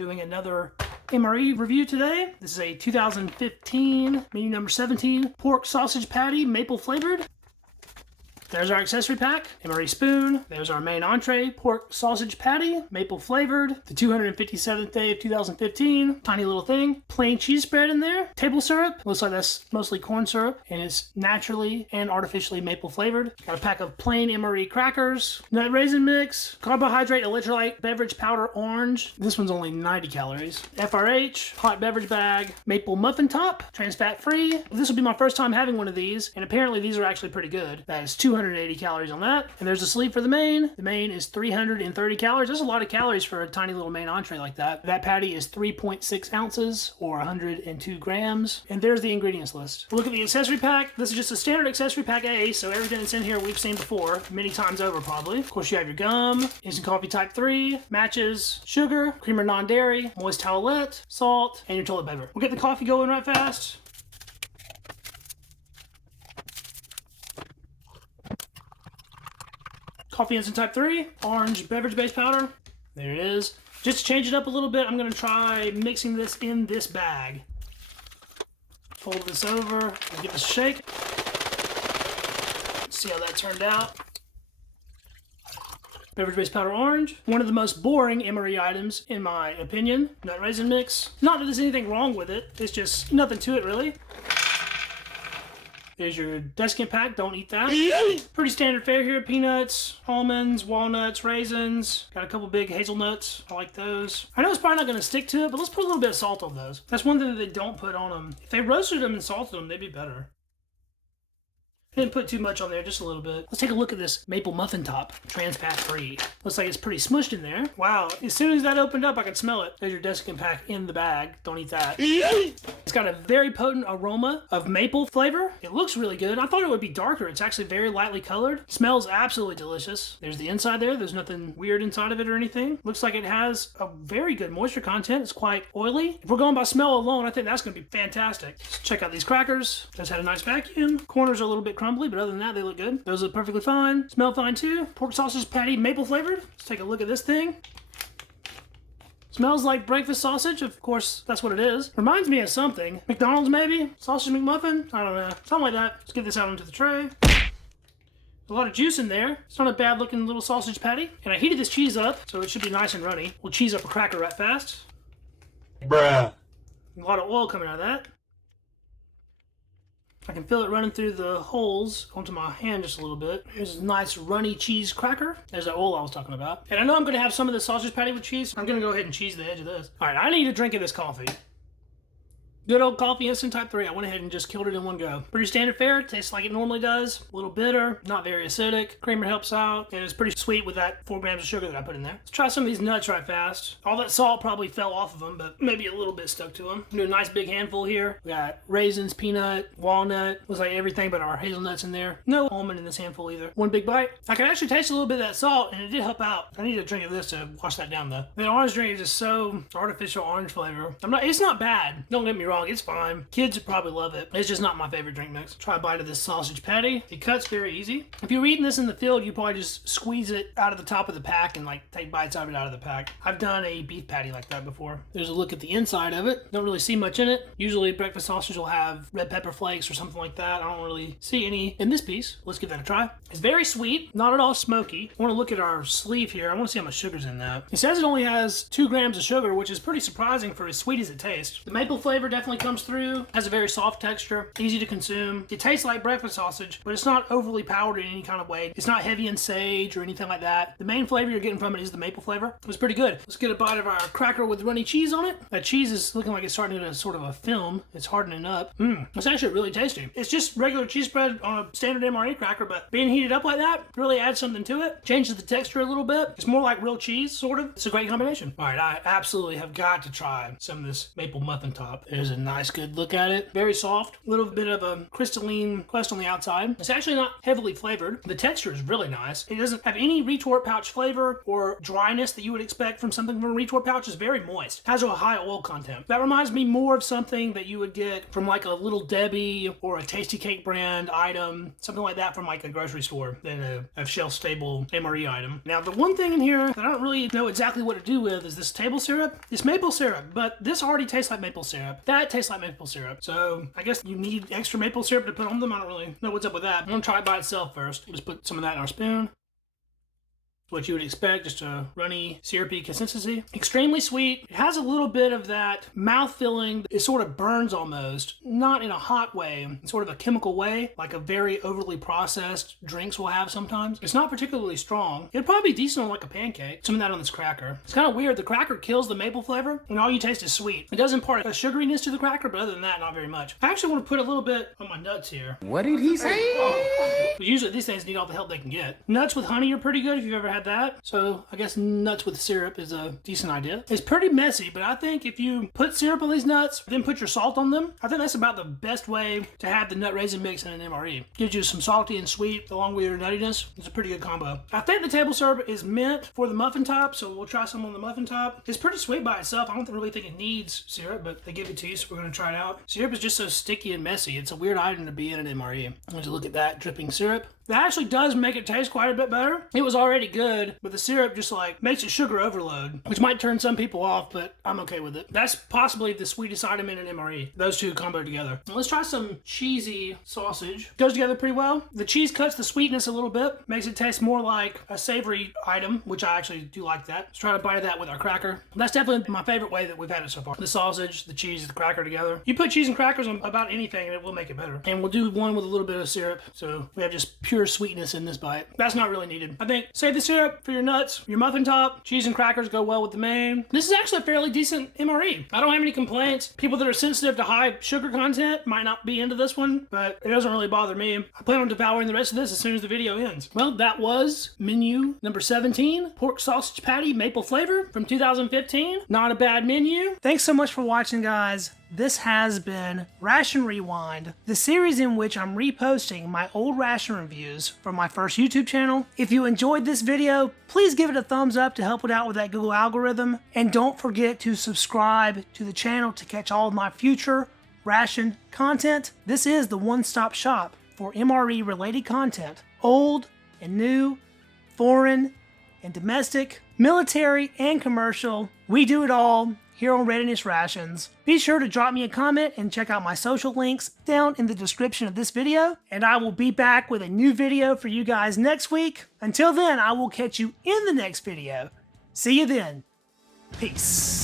doing another MRE review today. This is a 2015 menu number 17 pork sausage patty, maple flavored. There's our accessory pack, MRE spoon. There's our main entree, pork sausage patty, maple flavored. The 257th day of 2015, tiny little thing. Plain cheese spread in there. Table syrup, looks like that's mostly corn syrup, and it's naturally and artificially maple flavored. Got a pack of plain MRE crackers, nut raisin mix, carbohydrate electrolyte beverage powder orange. This one's only 90 calories. FRH, hot beverage bag, maple muffin top, trans fat free. This will be my first time having one of these, and apparently these are actually pretty good. That is 280 calories on that. And there's a sleeve for the main. The main is 330 calories. That's a lot of calories for a tiny little main entree like that. That patty is 3.6 ounces or 102 grams. And there's the ingredients list. Look at the accessory pack. This is just a standard accessory pack A, so everything that's in here we've seen before, many times over probably. Of course, you have your gum, instant coffee type 3, matches, sugar, creamer non-dairy, moist towelette, salt, and your toilet paper. We'll get the coffee going right fast. Coffee instant type 3, orange beverage base powder. There it is. Just to change it up a little bit, I'm going to try mixing this in this bag. Fold this over and give this a shake. See how that turned out. Beverage base powder orange. One of the most boring MRE items, in my opinion. Nut raisin mix. Not that there's anything wrong with it. It's just nothing to it, really. There's your desiccant pack, don't eat that. Pretty standard fare here, peanuts, almonds, walnuts, raisins. Got a couple big hazelnuts, I like those. I know it's probably not gonna stick to it, but let's put a little bit of salt on those. That's one thing that they don't put on them. If they roasted them and salted them, they'd be better. I didn't put too much on there, just a little bit. Let's take a look at this maple muffin top, trans fat free. Looks like it's pretty smushed in there. Wow, as soon as that opened up, I could smell it. There's your desiccant pack in the bag. Don't eat that. It's got a very potent aroma of maple flavor. It looks really good. I thought it would be darker. It's actually very lightly colored. Smells absolutely delicious. There's the inside there. There's nothing weird inside of it or anything. Looks like it has a very good moisture content. It's quite oily. If we're going by smell alone, I think that's going to be fantastic. Let's check out these crackers. Just had a nice vacuum. Corners are a little bit crumbly, but other than that, they look good. Those look perfectly fine. Smell fine too. Pork sausage patty, maple flavored. Let's take a look at this thing. Smells like breakfast sausage. Of course, that's what it is. Reminds me of something. McDonald's maybe? Sausage McMuffin? I don't know. Something like that. Let's get this out onto the tray. A lot of juice in there. It's not a bad looking little sausage patty. And I heated this cheese up, so it should be nice and runny. We'll cheese up a cracker right fast. Bruh. A lot of oil coming out of that. I can feel it running through the holes onto my hand just a little bit. Here's a nice runny cheese cracker. There's that oil I was talking about. And I know I'm going to have some of the sausage patty with cheese. I'm going to go ahead and cheese the edge of this. All right, I need a drink of this coffee. Good old coffee instant type 3. I went ahead and just killed it in one go. Pretty standard fare. Tastes like it normally does. A little bitter, not very acidic. Creamer helps out, and it's pretty sweet with that 4 grams of sugar that I put in there. Let's try some of these nuts right fast. All that salt probably fell off of them, but maybe a little bit stuck to them. Do a nice big handful here. We got raisins, peanut, walnut. Looks like everything but our hazelnuts in there. No almond in this handful either. One big bite. I can actually taste a little bit of that salt, and it did help out. I need a drink of this to wash that down though. The orange drink is just so artificial orange flavor. It's not bad. Don't get me wrong, it's fine. Kids would probably love it. It's just not my favorite drink mix. Try a bite of this sausage patty. It cuts very easy. If you're eating this in the field, you probably just squeeze it out of the top of the pack and like take bites of it out of the pack. I've done a beef patty like that before. There's a look at the inside of it. Don't really see much in it. Usually breakfast sausage will have red pepper flakes or something like that. I don't really see any in this piece. Let's give that a try. It's very sweet, not at all smoky. I want to look at our sleeve here. I want to see how much sugar's in that. It says it only has 2 grams of sugar, which is pretty surprising for as sweet as it tastes. The maple flavor definitely comes through. Has a very soft texture, easy to consume. It tastes like breakfast sausage, but it's not overly powdered in any kind of way. It's not heavy in sage or anything like that. The main flavor you're getting from it is the maple flavor. It was pretty good. Let's get a bite of our cracker with runny cheese on it. That cheese is looking like it's starting to sort of a film. It's hardening up. It's actually really tasty. It's just regular cheese spread on a standard MRE cracker, but being heated up like that really adds something to it. Changes the texture a little bit. It's more like real cheese, sort of. It's a great combination. All right, I absolutely have got to try some of this maple muffin top. There's Here's a nice good look at it. Very soft. A little bit of a crystalline crust on the outside. It's actually not heavily flavored. The texture is really nice. It doesn't have any retort pouch flavor or dryness that you would expect from something from a retort pouch. It's very moist. Has a high oil content. That reminds me more of something that you would get from like a Little Debbie or a Tasty Cake brand item, something like that from like a grocery store than a shelf-stable MRE item. Now, the one thing in here that I don't really know exactly what to do with is this table syrup. It's maple syrup, but this already tastes like maple syrup. That tastes like maple syrup. So I guess you need extra maple syrup to put on them. I don't really know what's up with that. I'm gonna try it by itself first. Just put some of that in our spoon. What you would expect, just a runny, syrupy consistency. Extremely sweet. It has a little bit of that mouth filling. It sort of burns almost, not in a hot way, in sort of a chemical way, like a very overly processed drinks will have sometimes. It's not particularly strong. It'd probably be decent on like a pancake. Some of that on this cracker. It's kind of weird. The cracker kills the maple flavor, and all you taste is sweet. It does impart a sugariness to the cracker, but other than that, not very much. I actually want to put a little bit on my nuts here. What did he say? Usually these things need all the help they can get. Nuts with honey are pretty good if you've ever had that. So I guess nuts with syrup is a decent idea. It's pretty messy, but I think if you put syrup on these nuts, then put your salt on them, I think that's about the best way to have the nut raisin mix in an MRE. Gives you some salty and sweet along with your nuttiness. It's a pretty good combo. I think the table syrup is meant for the muffin top, so we'll try some on the muffin top. It's pretty sweet by itself. I don't really think it needs syrup, but they give it to you, so we're going to try it out. Syrup is just so sticky and messy. It's a weird item to be in an MRE. Let's look at that dripping syrup. That actually does make it taste quite a bit better. It was already good, but the syrup just like makes it sugar overload, which might turn some people off, but I'm okay with it. That's possibly the sweetest item in an MRE. Those two combo together. Now let's try some cheesy sausage. Goes together pretty well. The cheese cuts the sweetness a little bit, makes it taste more like a savory item, which I actually do like that. Let's try to bite of that with our cracker. That's definitely my favorite way that we've had it so far. The sausage, the cheese, the cracker together. You put cheese and crackers on about anything and it will make it better. And we'll do one with a little bit of syrup, so we have just pure sweetness in this bite. That's not really needed. I think save the syrup for your nuts, your muffin top. Cheese and crackers go well with the main. This is actually a fairly decent MRE. I don't have any complaints. People that are sensitive to high sugar content might not be into this one, but it doesn't really bother me. I plan on devouring the rest of this as soon as the video ends. Well, that was menu number 17, pork sausage patty maple flavor from 2015. Not a bad menu. Thanks so much for watching, guys. This has been Ration Rewind, the series in which I'm reposting my old ration reviews from my first YouTube channel. If you enjoyed this video, please give it a thumbs up to help it out with that Google algorithm. And don't forget to subscribe to the channel to catch all of my future ration content. This is the one-stop shop for MRE related content. Old and new, foreign and domestic, military and commercial. We do it all here on Readiness Rations. Be sure to drop me a comment and check out my social links down in the description of this video. And I will be back with a new video for you guys next week. Until then, I will catch you in the next video. See you then. Peace.